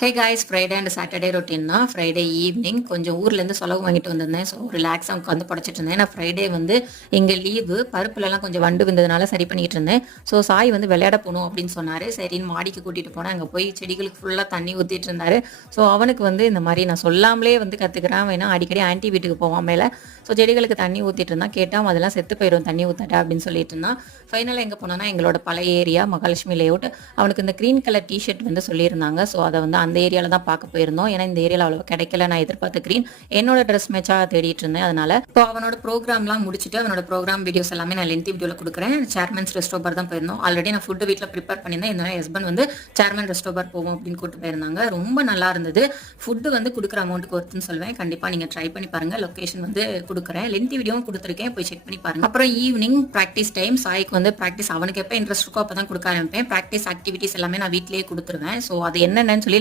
Hey guys, Friday and Saturday routine தான். Friday evening கொஞ்சம் ஊர்லேருந்து சொலவு வாங்கிட்டு வந்திருந்தேன். ஸோ ரிலாக்ஸாக உட்காந்து படைச்சிட்டு இருந்தேன். நான் ஃப்ரைடே வந்து இங்கே லீவு, பருப்புலலாம் கொஞ்சம் வண்டு வந்ததுனால சரி பண்ணிட்டு இருந்தேன். ஸோ சாய் வந்து விளையாட போகணும் அப்படின்னு சொன்னார். சரின்னு மாடிக்கு கூட்டிகிட்டு போனேன். அங்கே போய் செடிகளுக்கு ஃபுல்லாக தண்ணி ஊற்றிட்டு இருந்தார். ஸோ அவனுக்கு வந்து இந்த மாதிரி நான் சொல்லாமலே வந்து கற்றுக்கிறான். வேணா அடிக்கடி ஆன்ட்டி வீட்டுக்கு போவான் மேலே. ஸோ செடிகளுக்கு தண்ணி ஊற்றிட்டு இருந்தான். கேட்டால் அதெல்லாம் செத்து போயிடும் தண்ணி ஊற்றாட்டா அப்படின்னு சொல்லிட்டு இருந்தான். ஃபைனலாக எங்கே போனோன்னா எங்களோட பழைய ஏரியா மகாலட்சுமி லேஅவுட். அவனுக்கு இந்த க்ரீன் கலர் டிஷர்ட் வந்து சொல்லியிருந்தாங்க. ஸோ அதை வந்து அந்த ஏரியாவில் தான் பார்க்க போயிருந்தோம். ஏன்னா இந்த ஏரியாவில் அவ்வளோ கிடைக்கல. நான் எதிர்பார்த்த க்ரீன் என்னோட ட்ரெஸ் மேட்சாக தேடிட்டு இருந்தேன். அதனால இப்போ அவனோட ப்ரோக்ராம்லாம் முடிச்சுட்டு அவனோட ப்ரோக்ராம் வீடியோஸ் எல்லாமே நான் லென்த்தி வீடியோவில் கொடுக்குறேன். சேர்மன்ஸ் ரெஸ்டோபர் தான் போயிருந்தோம். ஆல்ரெடி நான் ஃபுட்டு வீட்டில் ப்ரிப்பேர் பண்ணியிருந்தேன். என்னோட ஹஸ்பண்ட் வந்து சேர்மன் ரெஸ்டோபர் போவோம் அப்படின்னு கூப்பிட்டு போயிருந்தாங்க. ரொம்ப நல்லா இருந்தது. ஃபுட்டு வந்து கொடுக்குற அமௌண்ட்டுக்கு ஒருத்துன்னு சொல்வேன். கண்டிப்பாக நீங்கள் ட்ரை பண்ணி பாருங்க. லொக்கேஷன் வந்து கொடுக்குறேன். லென்த்தி வீடியோவும் கொடுத்துருக்கேன். போய் செக் பண்ணி பாருங்க. அப்புறம் ஈவினிங் ப்ராக்டிஸ் டைம். சாய்க்கு வந்து ப்ராக்டிஸ் அவனுக்கு எப்போ இன்ட்ரெஸ்ட் இருக்கோ அப்போ தான் கொடுக்க ஆரம்பிப்பேன். ப்ராக்டிஸ் ஆக்டிவிட்டிஸ் எல்லாமே நான் வீட்டிலேயே கொடுத்துருவேன். ஸோ அது என்னென்னு சொல்லி